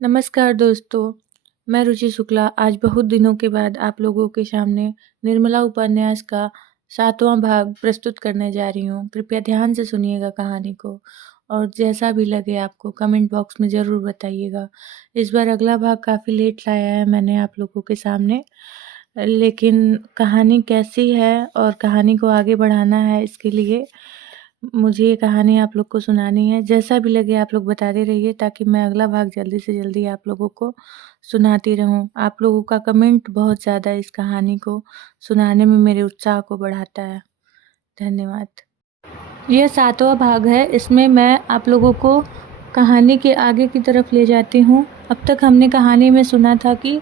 नमस्कार दोस्तों, मैं रुचि शुक्ला आज बहुत दिनों के बाद आप लोगों के सामने निर्मला उपन्यास का 7वां भाग प्रस्तुत करने जा रही हूँ। कृपया ध्यान से सुनिएगा कहानी को और जैसा भी लगे आपको कमेंट बॉक्स में ज़रूर बताइएगा। इस बार अगला भाग काफ़ी लेट लाया है मैंने आप लोगों के सामने, लेकिन कहानी कैसी है और कहानी को आगे बढ़ाना है, इसके लिए मुझे ये कहानी आप लोग को सुनानी है। जैसा भी लगे आप लोग बताते रहिए ताकि मैं अगला भाग जल्दी से जल्दी आप लोगों को सुनाती रहूं। आप लोगों का कमेंट बहुत ज़्यादा इस कहानी को सुनाने में मेरे उत्साह को बढ़ाता है। धन्यवाद। यह 7वां भाग है। इसमें मैं आप लोगों को कहानी के आगे की तरफ ले जाती हूँ। अब तक हमने कहानी में सुना था कि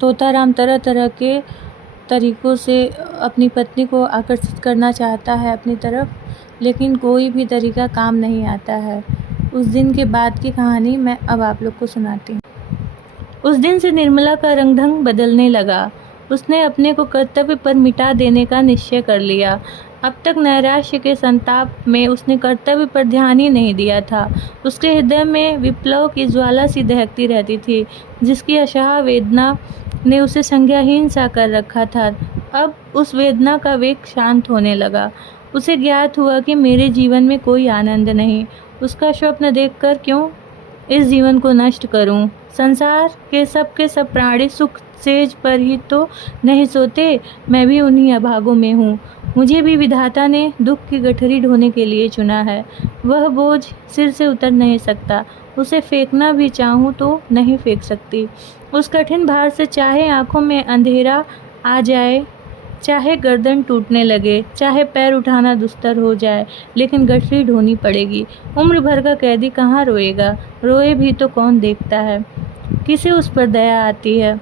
तोताराम तरह तरह के तरीक़ों से अपनी पत्नी को आकर्षित करना चाहता है अपनी तरफ, लेकिन कोई भी तरीका काम नहीं आता है। उस दिन के बाद की कहानी मैं अब आप लोग को सुनाती हूँ। उस दिन से निर्मला का रंग ढंग बदलने लगा। उसने अपने को कर्तव्य पर मिटा देने का निश्चय कर लिया। अब तक नैराश्य के संताप में उसने कर्तव्य पर ध्यान ही नहीं दिया था। उसके हृदय में विप्लव की ज्वाला सी दहकती रहती थी, जिसकी अशाह वेदना ने उसे संज्ञाहीन सा कर रखा था। अब उस वेदना का वेग शांत होने लगा। उसे ज्ञात हुआ कि मेरे जीवन में कोई आनंद नहीं। उसका स्वप्न देखकर क्यों इस जीवन को नष्ट करूं? संसार के सब प्राणी सुख सेज पर ही तो नहीं सोते। मैं भी उन्हीं अभागों में हूँ। मुझे भी विधाता ने दुख की गठरी ढोने के लिए चुना है। वह बोझ सिर से उतर नहीं सकता। उसे फेंकना भी चाहूँ तो नहीं फेंक सकती। उस कठिन भार से चाहे आंखों में अंधेरा आ जाए, चाहे गर्दन टूटने लगे, चाहे पैर उठाना दुस्तर हो जाए, लेकिन गठरी ढोनी पड़ेगी। उम्र भर का कैदी कहाँ रोएगा? रोए भी तो कौन देखता है? किसे उस पर दया आती है?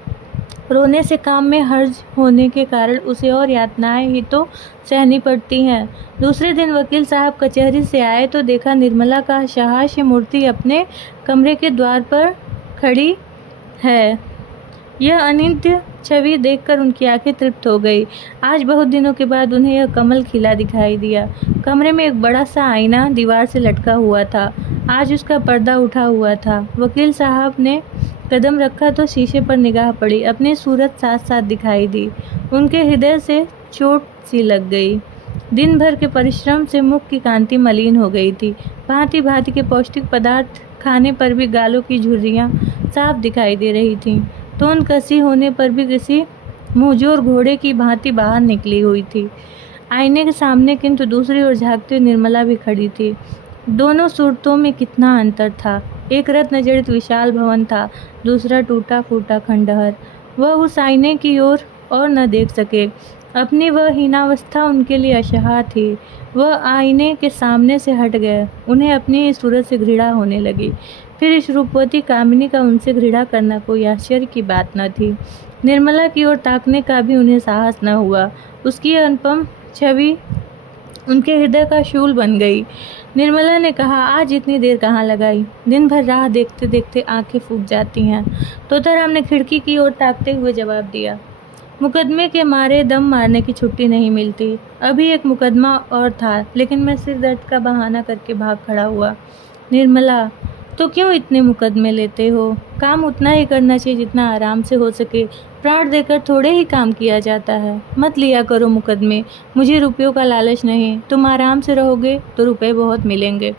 रोने से काम में हर्ज होने के कारण उसे और यातनाएं ही तो सहनी पड़ती हैं। दूसरे दिन वकील साहब कचहरी से आए तो देखा निर्मला का सहास्य मूर्ति अपने कमरे के द्वार पर खड़ी है। यह अनित्य छवि देखकर उनकी आंखें तृप्त हो गई। आज बहुत दिनों के बाद उन्हें यह कमल खिला दिखाई दिया। कमरे में एक बड़ा सा आईना दीवार से लटका हुआ था। आज उसका पर्दा उठा हुआ था। वकील साहब ने कदम रखा तो शीशे पर निगाह पड़ी। अपनी सूरत साथ साथ दिखाई दी। उनके हृदय से चोट सी लग गई। दिन भर के परिश्रम से मुख की कांति मलिन हो गई थी। भांति भांति के पौष्टिक पदार्थ खाने पर भी गालों की झुर्रियाँ साफ दिखाई दे रही थीं। तोंद कसी होने पर भी किसी मुंहजोर घोड़े की भांति बाहर निकली हुई थी। आईने के सामने किंतु दूसरी ओर झांकती हुई निर्मला भी खड़ी थी। दोनों सूरतों में कितना अंतर था। एक रत्न जड़ित विशाल भवन था, दूसरा टूटा फूटा खंडहर। वह उस आईने की ओर और न देख सके। अपनी वह हीनावस्था उनके लिए अशहा थी। वह आईने के सामने से हट गए। उन्हें अपनी सूरत से घृणा होने लगी। फिर इस रूपवती कामिनी का उनसे घृणा करना कोई आश्चर्य की बात न थी। निर्मला की ओर ताकने का भी उन्हें साहस न हुआ। उसकी अनुपम छवि उनके हृदय का शूल बन गई। निर्मला ने कहा, आज इतनी देर कहाँ लगाई? दिन भर राह देखते देखते आंखें फूट जाती हैं। तोताराम ने खिड़की की ओर ताकते हुए जवाब दिया, मुकदमे के मारे दम मारने की छुट्टी नहीं मिलती। अभी एक मुकदमा और था, लेकिन मैं सिर दर्द का बहाना करके भाग खड़ा हुआ। निर्मला, तो क्यों इतने मुकदमे लेते हो? काम उतना ही करना चाहिए जितना आराम से हो सके। प्राण देकर थोड़े ही काम किया जाता है। मत लिया करो मुकदमे। मुझे रुपयों का लालच नहीं। तुम आराम से रहोगे तो रुपए बहुत मिलेंगे।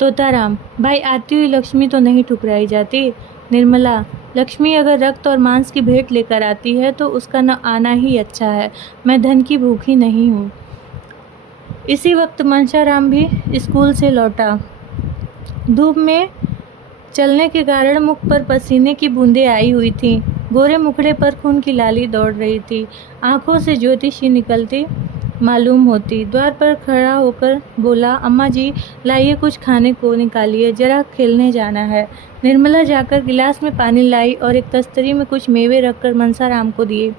तोताराम, भाई आती हुई लक्ष्मी तो नहीं ठुकराई जाती। निर्मला, लक्ष्मी अगर रक्त और मांस की भेंट लेकर आती है तो उसका न आना ही अच्छा है। मैं धन की भूखी नहीं हूँ। इसी वक्त मनसाराम भी स्कूल से लौटा। धूप में चलने के कारण मुख पर पसीने की बूंदें आई हुई थीं। गोरे मुखड़े पर खून की लाली दौड़ रही थी। आंखों से ज्योतिषी निकलती मालूम होती। द्वार पर खड़ा होकर बोला, अम्मा जी लाइए, कुछ खाने को निकालिए, जरा खेलने जाना है। निर्मला जाकर गिलास में पानी लाई और एक तस्तरी में कुछ मेवे रखकर मनसाराम को दिए।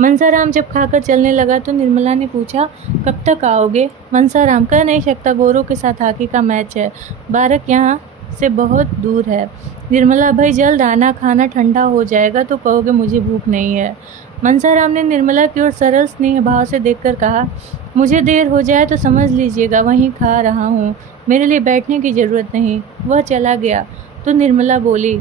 मनसाराम जब खाकर चलने लगा तो निर्मला ने पूछा, कब तक आओगे? मनसाराम, कह नहीं सकता, गोरों के साथ हॉकी का मैच है। बारक यहाँ से बहुत दूर है। निर्मला, भाई जल्द आना, खाना ठंडा हो जाएगा तो कहोगे मुझे भूख नहीं है। मनसाराम ने निर्मला की ओर सरल स्नेह भाव से देखकर कहा, मुझे देर हो जाए तो समझ लीजिएगा, वहीं खा रहा हूँ। मेरे लिए बैठने की जरूरत नहीं। वह चला गया। तो निर्मला बोली,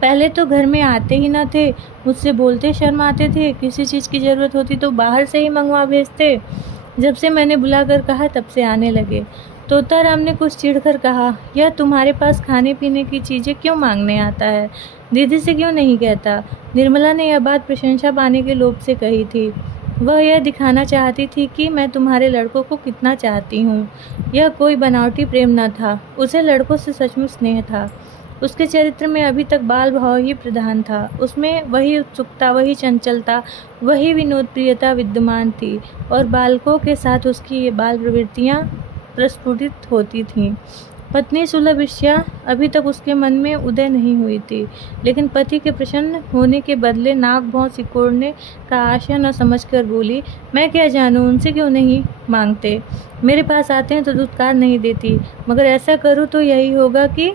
पहले तो घर में आते ही न थे, मुझसे बोलते शर्म आते थे, किसी चीज़ की ज़रूरत होती तो बाहर से ही मंगवा भेजते। जब से मैंने बुलाकर कहा तब से आने लगे। तोताराम ने कुछ चिढ़कर कहा, यह तुम्हारे पास खाने पीने की चीज़ें क्यों मांगने आता है? दीदी से क्यों नहीं कहता? निर्मला ने यह बात प्रशंसा पाने के लोभ से कही थी। वह यह दिखाना चाहती थी कि मैं तुम्हारे लड़कों को कितना चाहती हूँ। यह कोई बनावटी प्रेम न था, उसे लड़कों से सचमुच स्नेह था। उसके चरित्र में अभी तक बाल भाव ही प्रधान था। उसमें वही उत्सुकता, वही चंचलता, वही विनोद प्रियता विद्यमान थी और बालकों के साथ उसकी ये बाल प्रवृत्तियाँ प्रस्फुटित होती थीं। पत्नी सुलभ ईर्ष्या अभी तक उसके मन में उदय नहीं हुई थी, लेकिन पति के प्रसन्न होने के बदले नाक भौं सिकोड़ने का आशा न समझकर बोली, मैं क्या जानूं, उनसे क्यों नहीं मांगते? मेरे पास आते हैं तो दुत्कार नहीं देती, मगर ऐसा करूं तो यही होगा कि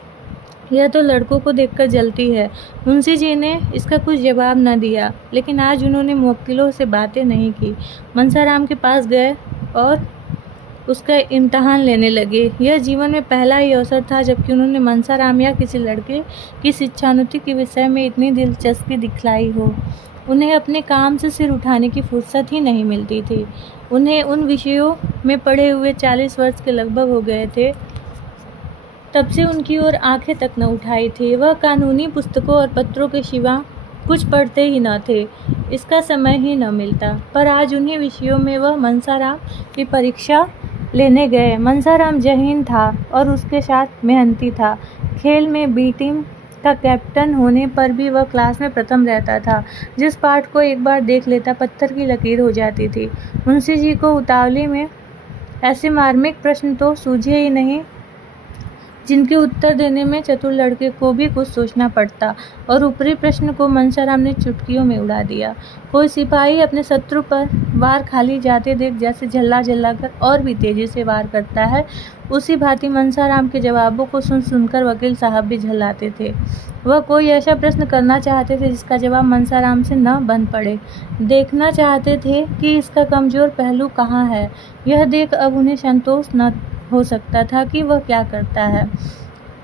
यह तो लड़कों को देखकर जलती है। मुंशी जी ने इसका कुछ जवाब न दिया, लेकिन आज उन्होंने मुवक्किलों से बातें नहीं की। मनसाराम के पास गए और उसका इम्तहान लेने लगे। यह जीवन में पहला ही अवसर था जबकि उन्होंने मनसाराम या किसी लड़के की शिक्षाोन्नति के विषय में इतनी दिलचस्पी दिखलाई हो। उन्हें अपने काम से सिर उठाने की फुर्सत ही नहीं मिलती थी। उन्हें उन विषयों में पढ़े हुए 40 वर्ष के लगभग हो गए थे। तब से उनकी ओर आंखें तक न उठाई थी। वह कानूनी पुस्तकों और पत्रों के सिवा कुछ पढ़ते ही न थे, इसका समय ही न मिलता। पर आज उन्हीं विषयों में वह मनसाराम की परीक्षा लेने गए। मनसाराम जहीन था और उसके साथ मेहनती था। खेल में बी टीम का कैप्टन होने पर भी वह क्लास में प्रथम रहता था। जिस पाठ को एक बार देख लेता पत्थर की लकीर हो जाती थी। मुंशी जी को उतावली में ऐसे मार्मिक प्रश्न तो सूझे ही नहीं जिनके उत्तर देने में चतुर लड़के को भी कुछ सोचना पड़ता, और ऊपरी प्रश्न को मनसाराम ने चुटकियों में उड़ा दिया। कोई सिपाही अपने शत्रु पर वार खाली जाते देख जैसे झल्ला झल्लाकर और भी तेजी से वार करता है, उसी भांति मनसाराम के जवाबों को सुन सुनकर वकील साहब भी झल्लाते थे। वह कोई ऐसा प्रश्न करना चाहते थे जिसका जवाब मनसाराम से न बन पड़े। देखना चाहते थे कि इसका कमजोर पहलू कहाँ है। यह देख अब उन्हें संतोष न हो सकता था कि वह क्या करता है।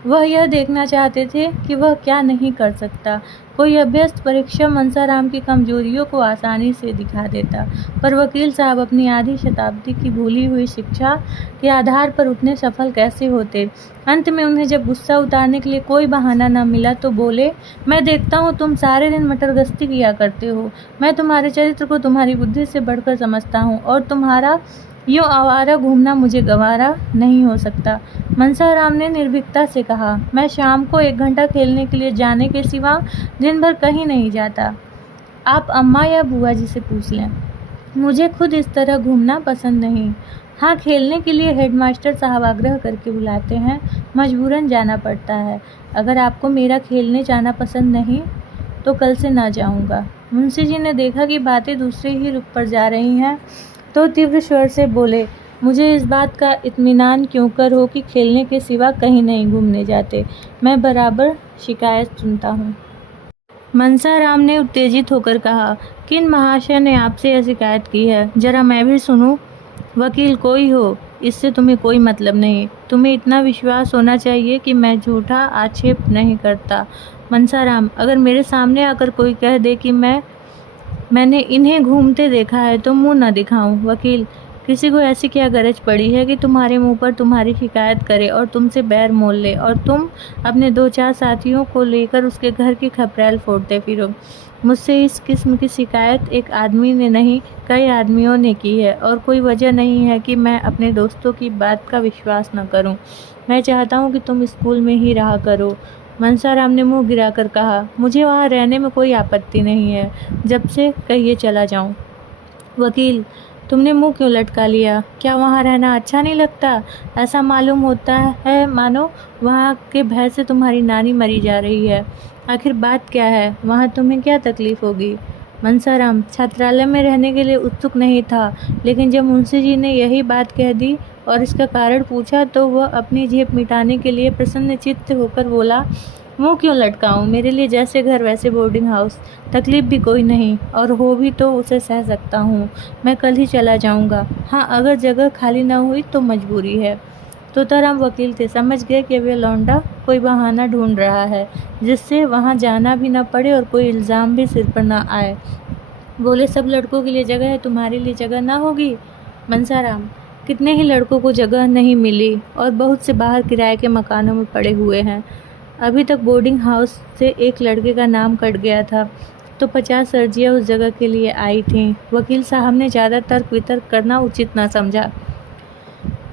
वह यह देखना चाहते थे कि वह क्या नहीं कर सकता। कोई अभ्यस्त परीक्षा मनसाराम की कमजोरियों को आसानी से दिखा देता, पर वकील साहब अपनी आधी शताब्दी की भूली हुई शिक्षा के आधार पर उतने सफल कैसे होते। अंत में उन्हें जब गुस्सा उतारने के लिए कोई बहाना न मिला तो बोले, मैं देखता हूँ तुम सारे दिन मटरगश्ती किया करते हो। मैं तुम्हारे चरित्र को तुम्हारी बुद्धि से बढ़कर समझता हूँ और तुम्हारा यूँ आवारा घूमना मुझे गवारा नहीं हो सकता। मनसाराम ने निर्भीकता से कहा, मैं शाम को 1 घंटा खेलने के लिए जाने के सिवा दिन भर कहीं नहीं जाता। आप अम्मा या बुआ जी से पूछ लें। मुझे खुद इस तरह घूमना पसंद नहीं। हाँ, खेलने के लिए हेडमास्टर साहब आग्रह करके बुलाते हैं, मजबूरन जाना पड़ता है। अगर आपको मेरा खेलने जाना पसंद नहीं तो कल से ना जाऊँगा। मुंशी जी ने देखा कि बातें दूसरे ही रुख पर जा रही हैं तो तीव्र स्वर से बोले, मुझे इस बात का इत्मीनान क्यों कर हो कि खेलने के सिवा कहीं नहीं घूमने जाते। मैं बराबर शिकायत सुनता हूँ। मनसाराम ने उत्तेजित होकर कहा, किन महाशय ने आपसे यह शिकायत की है? जरा मैं भी सुनूं। वकील कोई हो, इससे तुम्हें कोई मतलब नहीं। तुम्हें इतना विश्वास होना चाहिए कि मैं झूठा आक्षेप नहीं करता। मनसाराम, अगर मेरे सामने आकर कोई कह दे कि मैंने इन्हें घूमते देखा है तो मुंह न दिखाऊं। वकील, किसी को ऐसी क्या गरज पड़ी है कि तुम्हारे मुंह पर तुम्हारी शिकायत करे और तुमसे बैर मोल ले और तुम अपने 2-4 साथियों को लेकर उसके घर की खपरेल फोड़ते फिरो। मुझसे इस किस्म की शिकायत एक आदमी ने नहीं, कई आदमियों ने की है और कोई वजह नहीं है कि मैं अपने दोस्तों की बात का विश्वास न करूं। मैं चाहता हूं कि तुम स्कूल में ही रहा करो। मनसाराम ने मुंह गिराकर कहा, मुझे वहाँ रहने में कोई आपत्ति नहीं है, जब से कहिए चला जाऊं। वकील, तुमने मुंह क्यों लटका लिया? क्या वहाँ रहना अच्छा नहीं लगता? ऐसा मालूम होता है मानो वहाँ के भय से तुम्हारी नानी मरी जा रही है। आखिर बात क्या है? वहाँ तुम्हें क्या तकलीफ होगी? मनसाराम छात्रालय में रहने के लिए उत्सुक नहीं था, लेकिन जब मुंशी जी ने यही बात कह दी और इसका कारण पूछा तो वह अपनी झेप मिटाने के लिए प्रसन्नचित्त होकर बोला, मुँह क्यों लटकाऊं? मेरे लिए जैसे घर वैसे बोर्डिंग हाउस, तकलीफ भी कोई नहीं, और हो भी तो उसे सह सकता हूँ। मैं कल ही चला जाऊँगा। हाँ, अगर जगह खाली न हुई तो मजबूरी है। तोताराम वकील थे, समझ गए कि अब यह लौंडा कोई बहाना ढूंढ रहा है जिससे वहाँ जाना भी न पड़े और कोई इल्ज़ाम भी सिर पर न आए। बोले, सब लड़कों के लिए जगह है, तुम्हारे लिए जगह ना होगी? मनसाराम, कितने ही लड़कों को जगह नहीं मिली और बहुत से बाहर किराए के मकानों में पड़े हुए हैं। अभी तक बोर्डिंग हाउस से एक लड़के का नाम कट गया था तो 50 अर्जियाँ उस जगह के लिए आई थीं। वकील साहब ने ज़्यादा तर्क वितर्क करना उचित न समझा।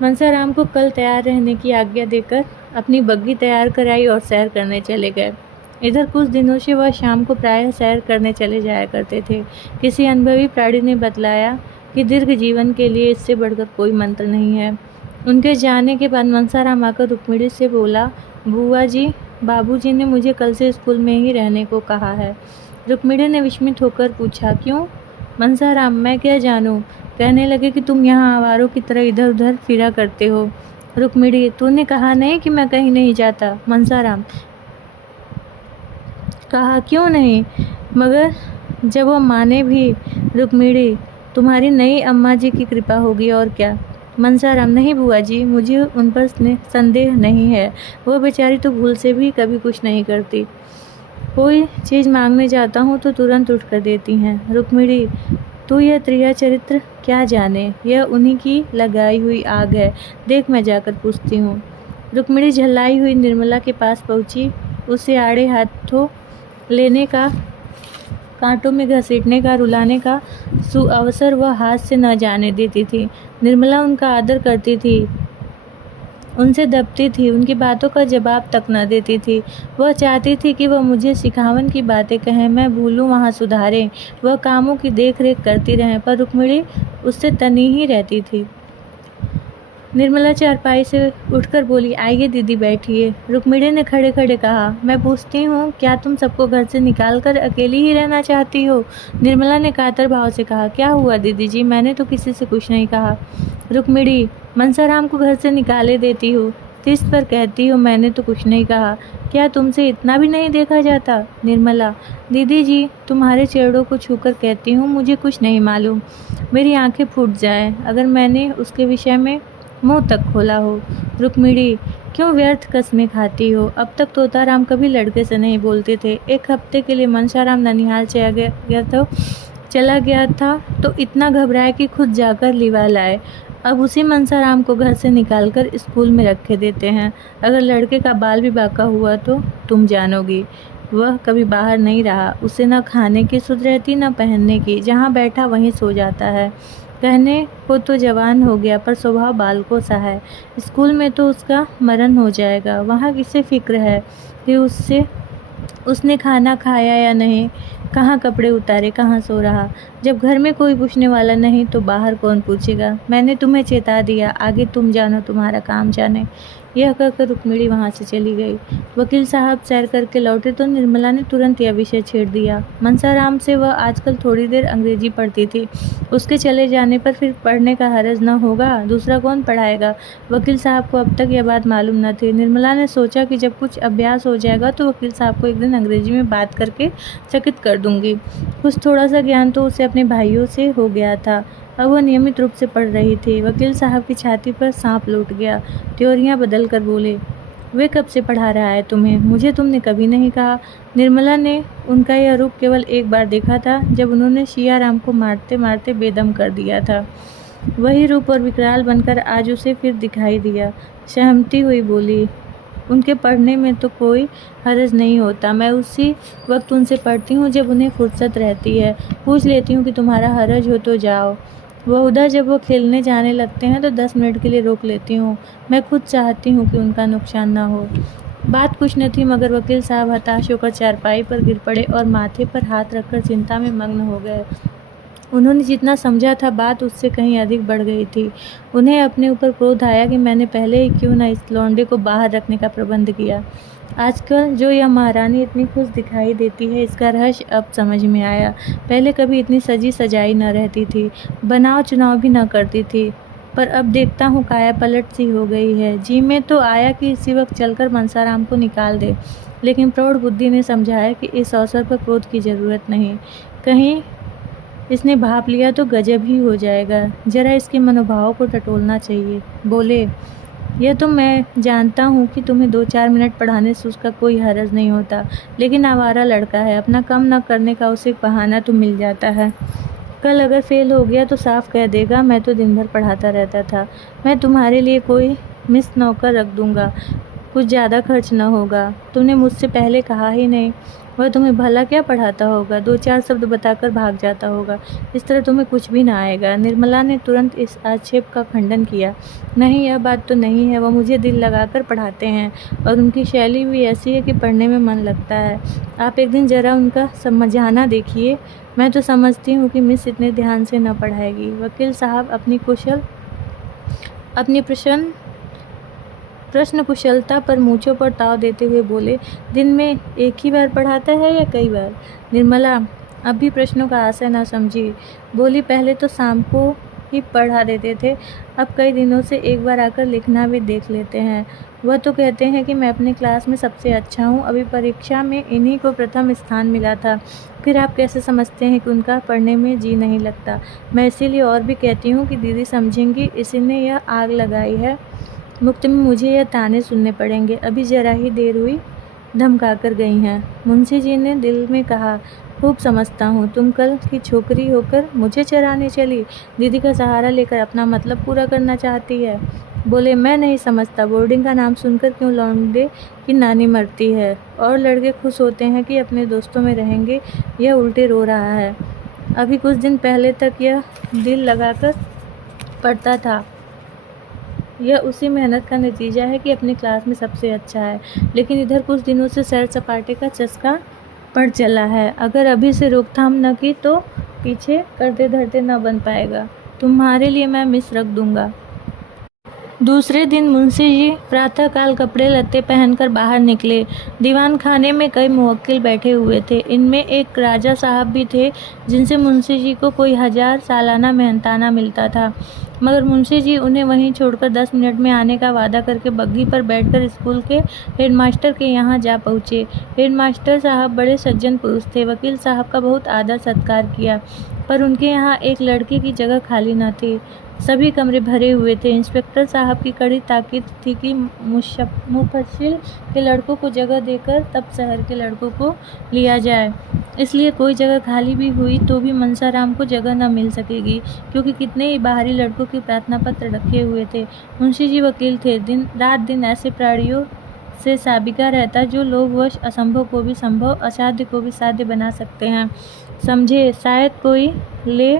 मनसाराम को कल तैयार रहने की आज्ञा देकर अपनी बग्गी तैयार कराई और सैर करने चले गए। इधर कुछ दिनों से वह शाम को प्रायः सैर करने चले जाया करते थे। किसी अनुभवी प्राणी ने बतलाया कि दीर्घ जीवन के लिए इससे बढ़कर कोई मंत्र नहीं है। उनके जाने के बाद मनसाराम आकर रुक्मिणी से बोला, बुआ जी, बाबूजी ने मुझे कल से स्कूल में ही रहने को कहा है। रुक्मिणी ने विस्मित होकर पूछा, क्यों? मनसाराम, मैं क्या जानूं? कहने लगे कि तुम यहाँ आवारों की तरह इधर उधर फिरा करते हो। रुक्मिणी, तूने कहा नहीं कि मैं कहीं नहीं जाता। मनसाराम, कहा क्यों नहीं, मगर जब वो माने भी। रुक्मिणी, तुम्हारी नई अम्मा जी की कृपा होगी और क्या। मनसाराम, नहीं बुआ जी, मुझे उन पर संदेह नहीं है। वो बेचारी तो भूल से भी कभी कुछ नहीं करती। कोई चीज़ मांगने जाता हूँ तो तुरंत उठ कर देती हैं। रुक्मिणी, तू यह त्रिया चरित्र क्या जाने, यह उन्हीं की लगाई हुई आग है। देख, मैं जाकर पूछती हूँ। रुक्मिणी झल्लाई हुई निर्मला के पास पहुँची। उसे आड़े हाथों लेने का, कांटों में घसीटने का, रुलाने का सुअवसर वह हाथ से न जाने देती थी। निर्मला उनका आदर करती थी, उनसे दबती थी, उनकी बातों का जवाब तक न देती थी। वह चाहती थी कि वह मुझे सिखावन की बातें कहें, मैं भूलूं वहाँ सुधारें, वह कामों की देख रेख करती रहें, पर रुक्मिणी उससे तनी ही रहती थी। निर्मला चारपाई से उठकर बोली, आइए दीदी, बैठिए। रुक्मिणी ने खड़े खड़े कहा, मैं पूछती हूँ, क्या तुम सबको घर से निकाल कर अकेली ही रहना चाहती हो? निर्मला ने कातर भाव से कहा, क्या हुआ दीदी जी, मैंने तो किसी से कुछ नहीं कहा। रुक्मिणी, मनसाराम को घर से निकाले देती हो, तिस पर कहती हो मैंने तो कुछ नहीं कहा। क्या तुमसे इतना भी नहीं देखा जाता? निर्मला, दीदी जी, तुम्हारे चरणों को छूकर कहती हूँ, मुझे कुछ नहीं मालूम। मेरी आंखें फूट जाएं अगर मैंने उसके विषय में मुंह तक खोला हो। रुक्मिणी, क्यों व्यर्थ कस्में खाती हो? अब तक तोताराम कभी लड़के से नहीं बोलते थे। एक हफ्ते के लिए मनसाराम ननिहाल चला गया था तो इतना घबराए कि खुद जाकर लिवा लाए। अब उसी मनसाराम को घर से निकालकर स्कूल में रखे देते हैं। अगर लड़के का बाल भी बाका हुआ तो तुम जानोगी। वह कभी बाहर नहीं रहा, उसे न खाने की सुध रहती न पहनने की, जहाँ बैठा वहीं सो जाता है। कहने को तो जवान हो गया पर स्वभाव बालकों सा है। स्कूल में तो उसका मरण हो जाएगा, वहाँ किसे फिक्र है कि उसने खाना खाया या नहीं, कहाँ कपड़े उतारे, कहाँ सो रहा। जब घर में कोई पूछने वाला नहीं तो बाहर कौन पूछेगा। मैंने तुम्हें चेता दिया, आगे तुम जानो, तुम्हारा काम जाने। यह कहकर रुक्मिणी वहाँ से चली गई। वकील साहब सैर करके लौटे तो निर्मला ने तुरंत यह विषय छेड़ दिया। मनसाराम से वह आजकल थोड़ी देर अंग्रेजी पढ़ती थी, उसके चले जाने पर फिर पढ़ने का हरज न होगा, दूसरा कौन पढ़ाएगा। वकील साहब को अब तक यह बात मालूम न थी। निर्मला ने सोचा कि जब कुछ अभ्यास हो जाएगा तो वकील साहब को एक दिन अंग्रेजी में बात करके चकित कर दूंगी। कुछ थोड़ा सा ज्ञान तो उसे अपने भाइयों से हो गया था, अब वह नियमित रूप से पढ़ रही थी। वकील साहब की छाती पर सांप लौट गया। त्योरियां बदल कर बोले, वे कब से पढ़ा रहा है तुम्हें? मुझे तुमने कभी नहीं कहा। निर्मला ने उनका यह रूप केवल एक बार देखा था, जब उन्होंने सियाराम को मारते मारते बेदम कर दिया था। वही रूप और विकराल बनकर आज उसे फिर दिखाई दिया। सहमती हुई बोली, उनके पढ़ने में तो कोई हरज नहीं होता, मैं उसी वक्त उनसे पढ़ती हूँ जब उन्हें फुर्सत रहती है। पूछ लेती हूँ कि तुम्हारा हरज हो तो जाओ। बहुधा जब वो खेलने जाने लगते हैं तो 10 मिनट के लिए रोक लेती हूँ। मैं खुद चाहती हूँ कि उनका नुकसान ना हो। बात कुछ न थी, मगर वकील साहब हताश होकर चारपाई पर गिर पड़े और माथे पर हाथ रखकर चिंता में मग्न हो गए। उन्होंने जितना समझा था बात उससे कहीं अधिक बढ़ गई थी। उन्हें अपने ऊपर क्रोध आया कि मैंने पहले ही क्यों न इस लौंडे को बाहर रखने का प्रबंध किया। आजकल जो यह महारानी इतनी खुश दिखाई देती है, इसका रहस्य अब समझ में आया। पहले कभी इतनी सजी सजाई न रहती थी, बनाव चुनाव भी न करती थी, पर अब देखता हूँ काया पलट सी हो गई है। जी में तो आया कि इसी वक्त चलकर मनसाराम को निकाल दे, लेकिन प्रौढ़ बुद्धि ने समझाया कि इस अवसर पर क्रोध की जरूरत नहीं, कहीं इसने भाप लिया तो गजब ही हो जाएगा। जरा इसके मनोभाव को टटोलना चाहिए। बोले, यह तो मैं जानता हूँ कि तुम्हें 2-4 मिनट पढ़ाने से उसका कोई हर्ज नहीं होता, लेकिन आवारा लड़का है, अपना काम न करने का उसे एक बहाना तो मिल जाता है। कल अगर फेल हो गया तो साफ कह देगा मैं तो दिन भर पढ़ाता रहता था। मैं तुम्हारे लिए कोई मिस नौकर रख दूंगा, कुछ ज़्यादा खर्च न होगा। तुमने मुझसे पहले कहा ही नहीं। वह तुम्हें भला क्या पढ़ाता होगा, 2-4 शब्द बताकर भाग जाता होगा। इस तरह तुम्हें कुछ भी ना आएगा। निर्मला ने तुरंत इस आक्षेप का खंडन किया। नहीं, यह बात तो नहीं है, वह मुझे दिल लगाकर पढ़ाते हैं और उनकी शैली भी ऐसी है कि पढ़ने में मन लगता है। आप एक दिन ज़रा उनका समझाना देखिए। मैं तो समझती हूँ कि मिस इतने ध्यान से न पढ़ाएगी। वकील साहब अपनी प्रश्न कुशलता पर मूंछों पर ताव देते हुए बोले, दिन में एक ही बार पढ़ाता है या कई बार? निर्मला अब भी प्रश्नों का आशय न समझी, बोली, पहले तो शाम को ही पढ़ा देते थे, अब कई दिनों से एक बार आकर लिखना भी देख लेते हैं। वह तो कहते हैं कि मैं अपनी क्लास में सबसे अच्छा हूँ, अभी परीक्षा में इन्हीं को प्रथम स्थान मिला था। फिर आप कैसे समझते हैं कि उनका पढ़ने में जी नहीं लगता? मैं इसीलिए और भी कहती हूँ कि दीदी समझेंगी, इसी ने यह आग लगाई है। मुफ्त में मुझे यह ताने सुनने पड़ेंगे। अभी जरा ही देर हुई धमका कर गई हैं। मुंशी जी ने दिल में कहा, खूब समझता हूँ, तुम कल की छोकरी होकर मुझे चराने चली, दीदी का सहारा लेकर अपना मतलब पूरा करना चाहती है। बोले, मैं नहीं समझता, बोर्डिंग का नाम सुनकर क्यों लौंडे की नानी मरती है और लड़के खुश होते हैं कि अपने दोस्तों में रहेंगे, यह उल्टे रो रहा है। अभी कुछ दिन पहले तक यह दिल लगाकर पढ़ता था। यह उसी मेहनत का नतीजा है कि अपनी क्लास में सबसे अच्छा है, लेकिन इधर कुछ दिनों से सैर सपाटे का चस्का पड़ चला है। अगर अभी से रोकथाम न की तो पीछे करते धरते न बन पाएगा। तुम्हारे लिए मैं मिस रख दूंगा। दूसरे दिन मुंशी जी प्रातःकाल कपड़े लत्ते पहनकर बाहर निकले। दीवान खाने में कई मुवक्किल बैठे हुए थे। इनमें एक राजा साहब भी थे, जिनसे मुंशी जी को कोई 1000 सालाना मेहनताना मिलता था, मगर मुंशी जी उन्हें वहीं छोड़कर 10 मिनट में आने का वादा करके बग्घी पर बैठकर स्कूल के हेडमास्टर के यहाँ जा पहुँचे। हेडमास्टर साहब बड़े सज्जन पुरुष थे। वकील साहब का बहुत आदर सत्कार किया, पर उनके यहाँ एक लड़के की जगह खाली न थी। सभी कमरे भरे हुए थे। इंस्पेक्टर साहब की कड़ी ताकीद थी कि मुफस्सिल के लड़कों को जगह देकर तब शहर के लड़कों को लिया जाए। इसलिए कोई जगह खाली भी हुई तो भी मनसाराम को जगह न मिल सकेगी, क्योंकि कितने ही बाहरी लड़कों के प्रार्थना पत्र रखे हुए थे। मुंशी जी वकील थे। रात दिन ऐसे प्राणियों से साबिका रहता जो लोग वश असंभव को भी संभव, असाध्य को भी साध्य बना सकते हैं। समझे, शायद कोई ले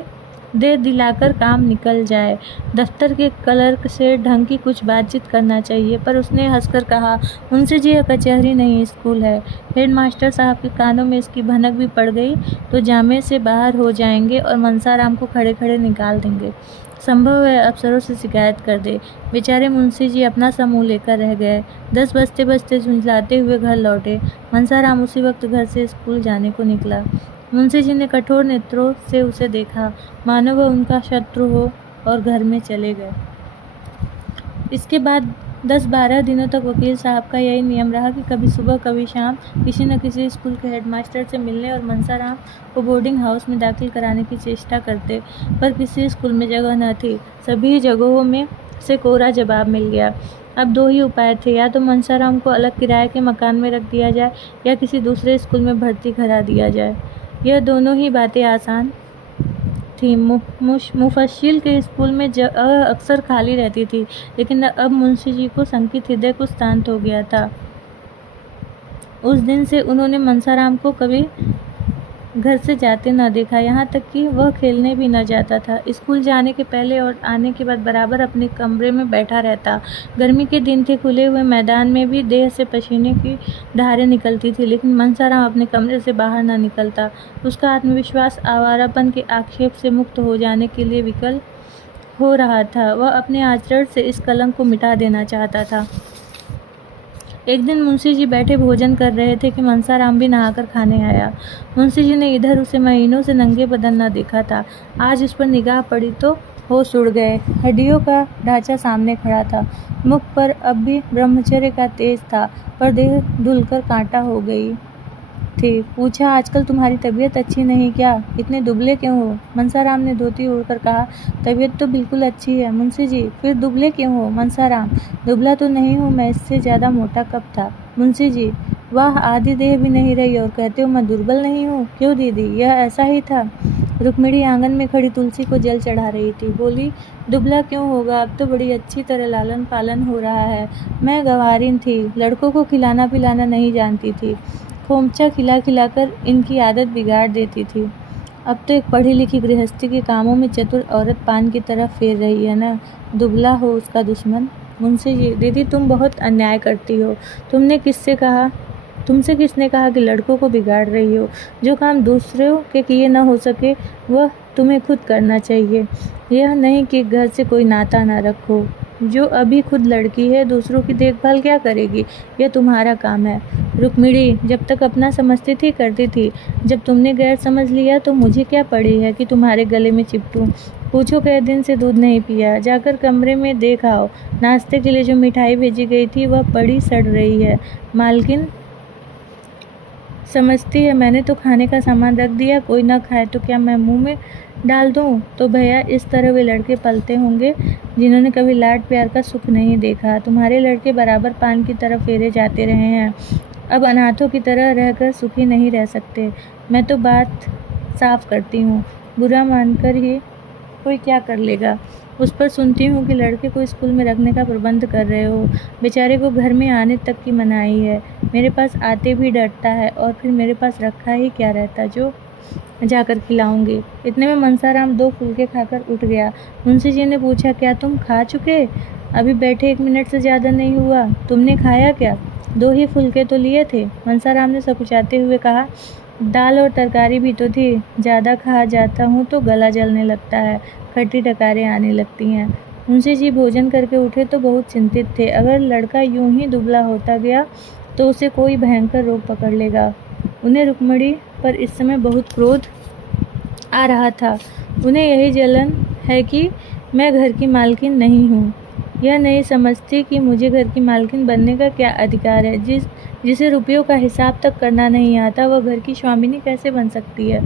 दे दिलाकर काम निकल जाए। दफ्तर के क्लर्क से ढंग की कुछ बातचीत करना चाहिए। पर उसने हंसकर कहा, मुंशी जी, यह कचहरी नहीं स्कूल है। हेडमास्टर साहब के कानों में इसकी भनक भी पड़ गई तो जामे से बाहर हो जाएंगे और मनसाराम को खड़े खड़े निकाल देंगे। संभव है अफसरों से शिकायत कर दे। बेचारे मुंशी जी अपना सा मुँह लेकर रह गए। 10 बजते बजते झुंझलाते हुए घर लौटे। मनसाराम उसी वक्त घर से स्कूल जाने को निकला। मुंशी जी ने कठोर नेत्रों से उसे देखा, मानो वह उनका शत्रु हो, और घर में चले गए। इसके बाद 10-12 दिनों तक वकील साहब का यही नियम रहा कि कभी सुबह कभी शाम किसी न किसी स्कूल के हेडमास्टर से मिलने और मनसाराम को बोर्डिंग हाउस में दाखिल कराने की चेष्टा करते, पर किसी स्कूल में जगह न थी। सभी जगहों में से कोरा जवाब मिल गया। अब 2 ही उपाय थे, या तो मनसाराम को अलग किराए के मकान में रख दिया जाए या किसी दूसरे स्कूल में भर्ती करा दिया जाए। यह दोनों ही बातें आसान थी। मुफस्सिल के स्कूल में अक्सर खाली रहती थी, लेकिन अब मुंशी जी को शंकित हृदय को शांत हो गया था। उस दिन से उन्होंने मनसाराम को कभी घर से जाते न देखा, यहाँ तक कि वह खेलने भी न जाता था। स्कूल जाने के पहले और आने के बाद बराबर अपने कमरे में बैठा रहता। गर्मी के दिन थे, खुले हुए मैदान में भी देह से पसीने की धारें निकलती थी, लेकिन मनसाराम अपने कमरे से बाहर न निकलता। उसका आत्मविश्वास आवारापन के आक्षेप से मुक्त हो जाने के लिए विकल हो रहा था। वह अपने आचरण से इस कलंक को मिटा देना चाहता था। एक दिन मुंशी जी बैठे भोजन कर रहे थे कि मनसाराम भी नहाकर खाने आया। मुंशी जी ने इधर उसे महीनों से नंगे बदन न देखा था। आज उस पर निगाह पड़ी तो होश उड़ गए। हड्डियों का ढांचा सामने खड़ा था। मुख पर अब भी ब्रह्मचर्य का तेज था, पर देह धुलकर कांटा हो गई। थी। पूछा, आजकल तुम्हारी तबीयत अच्छी नहीं क्या? इतने दुबले क्यों हो? मनसाराम ने धोती ओढ़कर कहा, तबीयत तो बिल्कुल अच्छी है मुंशी जी। फिर दुबले क्यों हो? मनसाराम, दुबला तो नहीं हूँ मैं, इससे ज़्यादा मोटा कब था। मुंशी जी, वाह, आधी देह भी नहीं रही और कहते हो मैं दुर्बल नहीं हूँ। क्यों दीदी, यह ऐसा ही था। रुक्मिणी आंगन में खड़ी तुलसी को जल चढ़ा रही थी। बोली, दुबला क्यों होगा, अब तो बड़ी अच्छी तरह लालन पालन हो रहा है। मैं गंवारिन थी, लड़कों को खिलाना पिलाना नहीं जानती थी। खोमचा खिला खिलाकर इनकी आदत बिगाड़ देती थी। अब तो एक पढ़ी लिखी गृहस्थी के कामों में चतुर औरत पान की तरफ फेर रही है ना। दुबला हो उसका दुश्मन। मुंशी जी, दीदी तुम बहुत अन्याय करती हो। तुमसे किसने कहा कि लड़कों को बिगाड़ रही हो? जो काम दूसरों के किए न हो सके वह तुम्हें खुद करना चाहिए। यह नहीं कि घर से कोई नाता ना रखो। जो अभी खुद लड़की है दूसरों की देखभाल क्या करेगी? यह तुम्हारा काम है। रुक्मिणी, जब तक अपना समझती थी करती थी, जब तुमने गैर समझ लिया तो मुझे क्या पड़ी है कि तुम्हारे गले में चिपटूं। पूछो कई दिन से दूध नहीं पिया, जाकर कमरे में देख आओ। नाश्ते के लिए जो मिठाई भेजी गई थी वह पड़ी सड़ रही है। मालकिन समझती है मैंने तो खाने का सामान रख दिया, कोई ना खाए तो क्या मैं मुंह में डाल दूं? तो भैया, इस तरह वे लड़के पलते होंगे जिन्होंने कभी लाड प्यार का सुख नहीं देखा। तुम्हारे लड़के बराबर पान की तरफ फेरे जाते रहे हैं, अब अनाथों की तरह रहकर सुखी नहीं रह सकते। मैं तो बात साफ करती हूँ, बुरा मानकर ही कोई क्या कर लेगा। उस पर सुनती हूँ कि लड़के को स्कूल में रखने का प्रबंध कर रहे हो। बेचारे को घर में आने तक की मनाही है। मेरे पास आते भी डरता है, और फिर मेरे पास रखा ही क्या रहता जो जाकर खिलाऊंगी। इतने में मनसाराम 2 फुलके खाकर उठ गया। मुंशी जी ने पूछा, क्या तुम खा चुके? अभी बैठे 1 मिनट से ज़्यादा नहीं हुआ। तुमने खाया क्या? 2 ही फुलके तो लिए थे। मनसाराम ने सकुचाते हुए कहा, दाल और तरकारी भी तो थी। ज़्यादा खा जाता हूँ तो गला जलने लगता है, खट्टी डकारें आने लगती हैं। मुंशी जी भोजन करके उठे तो बहुत चिंतित थे। अगर लड़का यूं ही दुबला होता गया तो उसे कोई भयंकर रोग पकड़ लेगा। उन्हें रुक्मिणी पर इस समय बहुत क्रोध आ रहा था। उन्हें यही जलन है कि मैं घर की मालकिन नहीं हूँ। यह नहीं समझती कि मुझे घर की मालकिन बनने का क्या अधिकार है। जिसे रुपयों का हिसाब तक करना नहीं आता वह घर की स्वामिनी कैसे बन सकती है?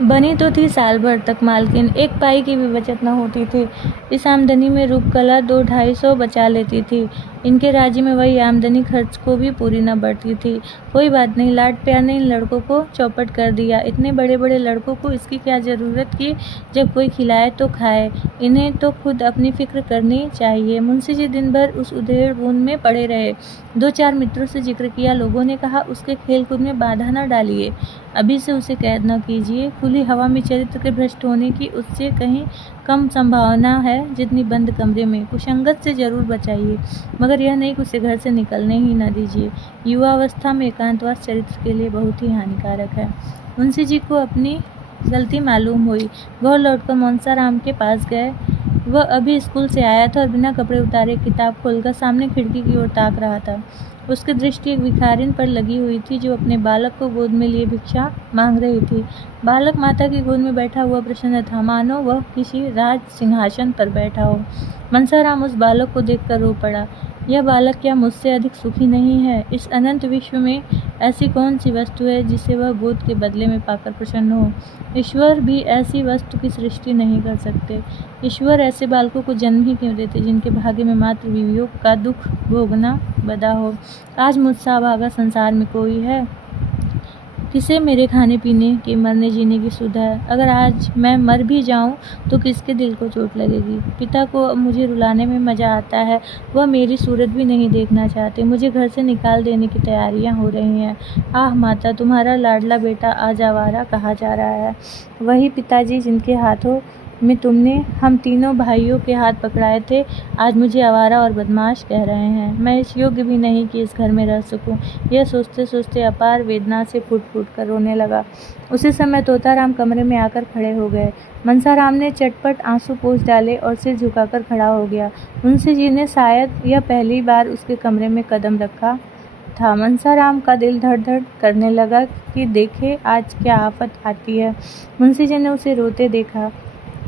बनी तो थी साल भर तक मालकिन, 1 पाई की भी बचत न होती थी। इस आमदनी में रूपकला 2-250 बचा लेती थी। इनके राज्य में वही आमदनी खर्च को भी पूरी न बढ़ती थी। कोई बात नहीं, लाड प्यार ने इन लड़कों को चौपट कर दिया। इतने बड़े बड़े लड़कों को इसकी क्या जरूरत कि जब कोई खिलाए तो खाए। इन्हें तो खुद अपनी फिक्र करनी चाहिए। मुंशी जी दिन भर उस उधेड़ बूंद में पड़े रहे। 2-4 मित्रों से जिक्र किया। लोगों ने कहा, उसके खेल कूद में बाधा न डालिए, अभी से उसे कैद न कीजिए। खुली हवा में चरित्र के भ्रष्ट होने की उससे कहीं कम संभावना है जितनी बंद कमरे में। कुसंगत से जरूर बचाइए, मगर यह नहीं कि उसे घर से निकलने ही न दीजिए। युवावस्था में एकांतवास चरित्र के लिए बहुत ही हानिकारक है। मुंशी जी को अपनी गलती मालूम हुई। वह लौटकर मनसाराम के पास गए। वह अभी स्कूल से आया था और बिना कपड़े उतारे किताब खोलकर सामने खिड़की की ओर ताक रहा था। उसकी दृष्टि एक भिखारिन पर लगी हुई थी जो अपने बालक को गोद में लिए भिक्षा मांग रही थी। बालक माता की गोद में बैठा हुआ प्रसन्न था, मानो वह किसी राज सिंहासन पर बैठा हो। मनसाराम उस बालक को देखकर रो पड़ा। यह बालक क्या मुझसे अधिक सुखी नहीं है? इस अनंत विश्व में ऐसी कौन सी वस्तु है जिसे वह गोद के बदले में पाकर प्रसन्न हो? ईश्वर भी ऐसी वस्तु की सृष्टि नहीं कर सकते। ईश्वर ऐसे बालकों को जन्म ही क्यों देते जिनके भाग्य में मात्र वियोग का दुख भोगना बदा हो? आज मुझसा अभागा संसार में कोई है? किसे मेरे खाने पीने की मरने जीने की सुध है? अगर आज मैं मर भी जाऊं तो किसके दिल को चोट लगेगी? पिता को अब मुझे रुलाने में मज़ा आता है। वह मेरी सूरत भी नहीं देखना चाहते। मुझे घर से निकाल देने की तैयारियां हो रही हैं। आह माता, तुम्हारा लाडला बेटा आज आवारा कहा जा रहा है। वही पिताजी जिनके हाथों में तुमने हम तीनों भाइयों के हाथ पकड़ाए थे, आज मुझे आवारा और बदमाश कह रहे हैं। मैं इस योग्य भी नहीं कि इस घर में रह सकूं। यह सोचते सोचते अपार वेदना से फूट फूट कर रोने लगा। उसी समय तोताराम कमरे में आकर खड़े हो गए। मनसाराम ने चटपट आंसू पोंछ डाले और सिर झुकाकर खड़ा हो गया। मुंशी जी ने शायद यह पहली बार उसके कमरे में कदम रखा था। मनसाराम का दिल धड़ धड़ करने लगा कि देखे आज क्या आफत आती है। मुंशी जी ने उसे रोते देखा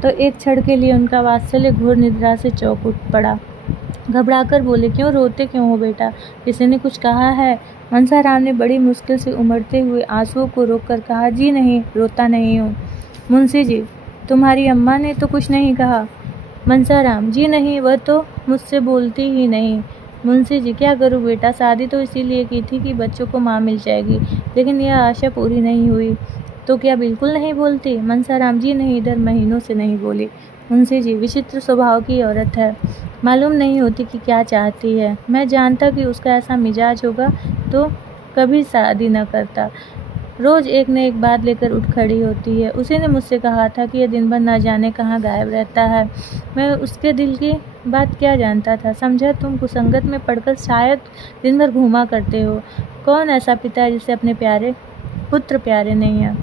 तो एक क्षण के लिए उनका वात्सल्य घोर निद्रा से चौंक उठ पड़ा। घबराकर बोले, क्यों रोते क्यों हो बेटा, किसी ने कुछ कहा है? मनसाराम ने बड़ी मुश्किल से उमड़ते हुए आंसुओं को रोककर कहा, जी नहीं, रोता नहीं हूँ। मुंशी जी, तुम्हारी अम्मा ने तो कुछ नहीं कहा? मनसाराम, जी नहीं, वह तो मुझसे बोलती ही नहीं। मुंशी जी, क्या करूँ बेटा, शादी तो इसीलिए की थी कि बच्चों को माँ मिल जाएगी, लेकिन यह आशा पूरी नहीं हुई। तो क्या बिल्कुल नहीं बोलती? मनसाराम, जी नहीं, इधर महीनों से नहीं बोली। मुंशी जी, विचित्र स्वभाव की औरत है, मालूम नहीं होती कि क्या चाहती है। मैं जानता कि उसका ऐसा मिजाज होगा तो कभी शादी न करता। रोज एक न एक बात लेकर उठ खड़ी होती है। उसी ने मुझसे कहा था कि यह दिन भर न जाने कहाँ गायब रहता है। मैं उसके दिल की बात क्या जानता था। समझा तुम कुसंगत में पड़कर शायद दिन भर घूमा करते हो। कौन ऐसा पिता है जिसे अपने पुत्र प्यारे नहीं है,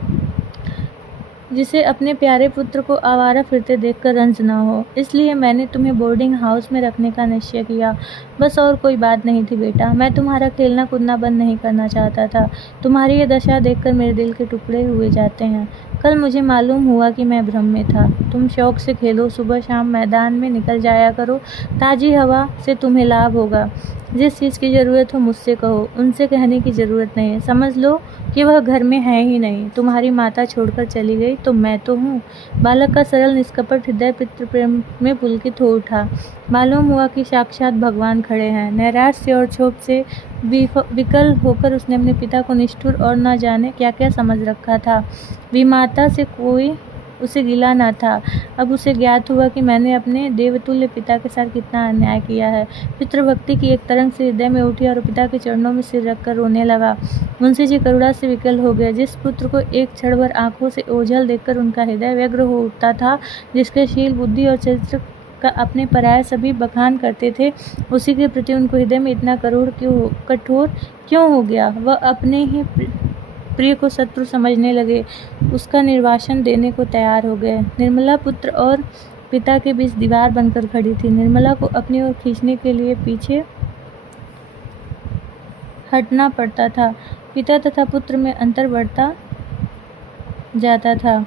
जिसे अपने प्यारे पुत्र को आवारा फिरते देखकर रंज न हो। इसलिए मैंने तुम्हें बोर्डिंग हाउस में रखने का निश्चय किया, बस और कोई बात नहीं थी बेटा। मैं तुम्हारा खेलना कूदना बंद नहीं करना चाहता था। तुम्हारी ये दशा देखकर मेरे दिल के टुकड़े हुए जाते हैं। कल मुझे मालूम हुआ कि मैं भ्रम में था। तुम शौक से खेलो, सुबह शाम मैदान में निकल जाया करो, ताज़ी हवा से तुम्हें लाभ होगा। जिस चीज़ की ज़रूरत हो मुझसे कहो, उनसे कहने की ज़रूरत नहीं है। समझ लो कि वह घर में है ही नहीं। तुम्हारी माता छोड़कर चली गई तो मैं तो हूँ। बालक का सरल निष्कपट हृदय पितृ प्रेम में पुलकित हो उठा। मालूम हुआ कि साक्षात भगवान खड़े हैं। नैराश्य और क्षोभ से विकल होकर उसने अपने पिता को निष्ठुर और न जाने क्या क्या समझ रखा था। विमाता से कोई उसे गिला न था। अब उसे ज्ञात हुआ कि मैंने अपने देवतुल्य पिता के साथ कितना अन्याय किया है। पितृभक्ति की एक तरंग से हृदय में उठी और पिता के चरणों में सिर रखकर रोने लगा। मुंशी जी करुणा से विकल हो गए। जिस पुत्र को एक क्षण भर आंखों से ओझल देखकर उनका हृदय व्यग्र हो उठता था, जिसके शील, बुद्धि और चरित्र का अपने पराये सभी बखान करते थे, उसी के प्रति उनको हृदय में इतना कठोर क्यों हो गया? वह अपने ही प्रिय को शत्रु समझने लगे, उसका निर्वासन देने को तैयार हो गए। निर्मला पुत्र और पिता के बीच दीवार बनकर खड़ी थी। निर्मला को अपनी ओर खींचने के लिए पीछे हटना पड़ता था। पिता तथा पुत्र में अंतर बढ़ता जाता था।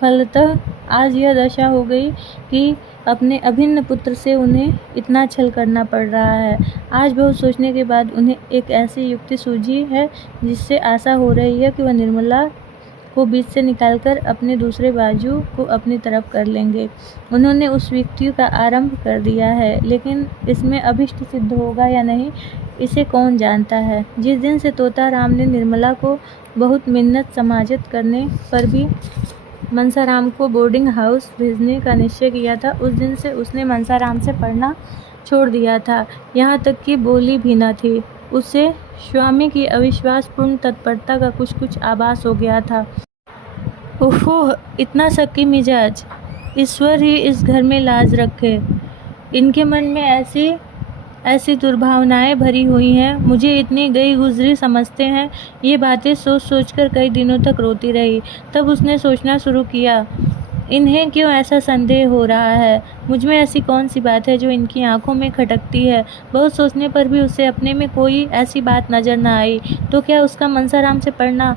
फलतः आज यह दशा हो गई कि अपने अभिन्न पुत्र से उन्हें इतना छल करना पड़ रहा है। आज बहुत सोचने के बाद उन्हें एक ऐसी युक्ति सूझी है जिससे आशा हो रही है कि वह निर्मला को बीच से निकालकर अपने दूसरे बाजू को अपनी तरफ कर लेंगे। उन्होंने उस युक्ति का आरंभ कर दिया है, लेकिन इसमें अभिष्ट सिद्ध होगा या नहीं, इसे कौन जानता है। जिस दिन से तोताराम ने निर्मला को बहुत मिन्नत समाजत करने पर भी मनसाराम को बोर्डिंग हाउस भेजने का निश्चय किया था, उस दिन से उसने मनसाराम से पढ़ना छोड़ दिया था। यहाँ तक कि बोली भी न थी। उसे स्वामी की अविश्वासपूर्ण तत्परता का कुछ कुछ आभास हो गया था। ओहो, इतना शक्की मिजाज! ईश्वर ही इस घर में लाज रखे। इनके मन में ऐसी दुर्भावनाएं भरी हुई हैं। मुझे इतनी गई गुजरी समझते हैं। ये बातें सोच सोचकर कई दिनों तक रोती रही। तब उसने सोचना शुरू किया, इन्हें क्यों ऐसा संदेह हो रहा है? मुझ में ऐसी कौन सी बात है जो इनकी आंखों में खटकती है? बहुत सोचने पर भी उसे अपने में कोई ऐसी बात नजर न आई। तो क्या उसका मनसाराम से पढ़ना,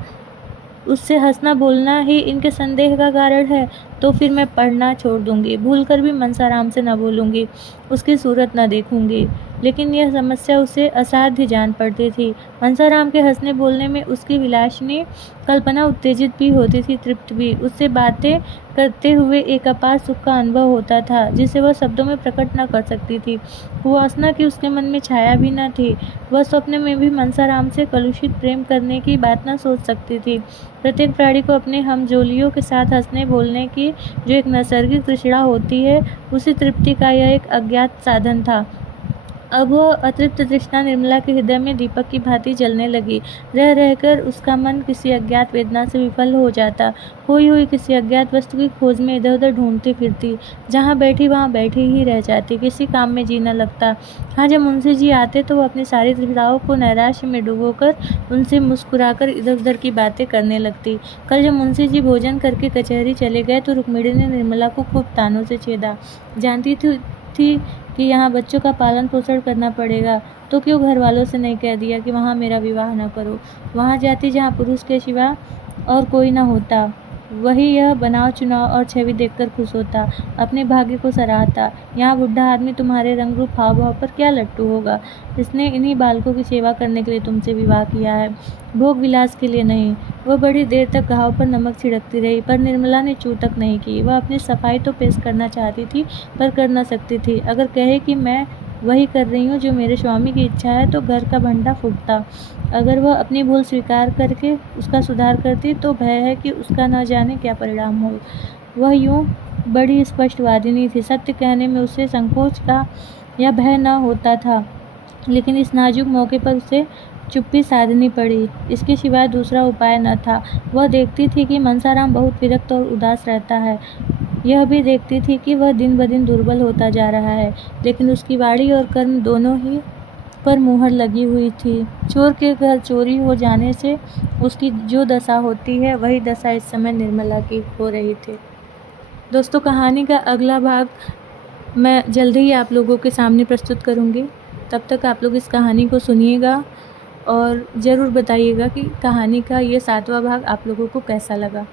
उससे हंसना बोलना ही इनके संदेह का कारण है? तो फिर मैं पढ़ना छोड़ दूंगी, भूलकर भी मनसाराम से न बोलूंगी, उसकी सूरत न देखूंगी। लेकिन यह समस्या उसे असाध्य जान पड़ती थी। मनसाराम के हंसने बोलने में उसकी विलासिनी कल्पना उत्तेजित भी होती थी, तृप्त भी। उससे बातें करते हुए एक अपार सुख का अनुभव होता था, जिसे वह शब्दों में प्रकट न कर सकती थी। वासना की उसके मन में छाया भी न थी। वह स्वप्न में भी मनसाराम से कलुषित प्रेम करने की बात न सोच सकती थी। प्रत्येक प्राणी को अपने हमजोलियों के साथ हंसने बोलने की जो एक नैसर्गिक तृष्णा होती है, उसी तृप्ति का यह एक अज्ञात साधन था। अब वह अतृप्त तृष्णा निर्मला के हृदय में दीपक की भांति जलने लगी। रह रहकर उसका मन किसी अज्ञात वेदना से विफल हो जाता। खोई हुई किसी अज्ञात वस्तु की खोज में इधर उधर ढूंढती फिरती। जहाँ बैठी वहाँ बैठी ही रह जाती, किसी काम में जी न लगता। हाँ, जब मुंशी जी आते तो वह अपनी सारी तृष्णाओं को नैराश्य में डुबोकर उनसे मुस्कुराकर इधर उधर की बातें करने लगती। कल जब मुंशी जी भोजन करके कचहरी चले गए तो रुक्मिणी ने निर्मला को खूब तानों से छेड़ा। जानती थी कि यहाँ बच्चों का पालन पोषण करना पड़ेगा, तो क्यों घर वालों से नहीं कह दिया कि वहाँ मेरा विवाह न करो। वहाँ जाती जहाँ पुरुष के सिवा और कोई न होता। वही यह बनाव चुनाव और छवि देखकर खुश होता, अपने भाग्य को सराहता। यहाँ बुढ़ा आदमी तुम्हारे रंग रूप हाव भाव पर क्या लट्टू होगा। इसने इन्हीं बालकों की सेवा करने के लिए तुमसे विवाह किया है, भोग विलास के लिए नहीं। वह बड़ी देर तक घाव पर नमक छिड़कती रही, पर निर्मला ने चूँ तक नहीं की। वह अपनी सफाई तो पेश करना चाहती थी, पर कर न सकती थी। अगर कहे कि मैं वही कर रही हूँ जो मेरे स्वामी की इच्छा है, तो घर का भंडा फूटता। अगर वह अपनी भूल स्वीकार करके उसका सुधार करती, तो भय है कि उसका न जाने क्या परिणाम हो। वह यूँ बड़ी स्पष्टवादिनी थी, सत्य कहने में उसे संकोच का या भय न होता था, लेकिन इस नाजुक मौके पर उसे चुप्पी साधनी पड़ी। इसके सिवाय दूसरा उपाय न था। वह देखती थी कि मनसाराम बहुत विरक्त और उदास रहता है। यह भी देखती थी कि वह दिन ब दिन दुर्बल होता जा रहा है, लेकिन उसकी वाणी और कर्म दोनों ही पर मुहर लगी हुई थी। चोर के घर चोरी हो जाने से उसकी जो दशा होती है, वही दशा इस समय निर्मला की हो रही थी। दोस्तों, कहानी का अगला भाग मैं जल्दी ही आप लोगों के सामने प्रस्तुत करूँगी। तब तक आप लोग इस कहानी को सुनिएगा और ज़रूर बताइएगा कि कहानी का ये 7वां भाग आप लोगों को कैसा लगा।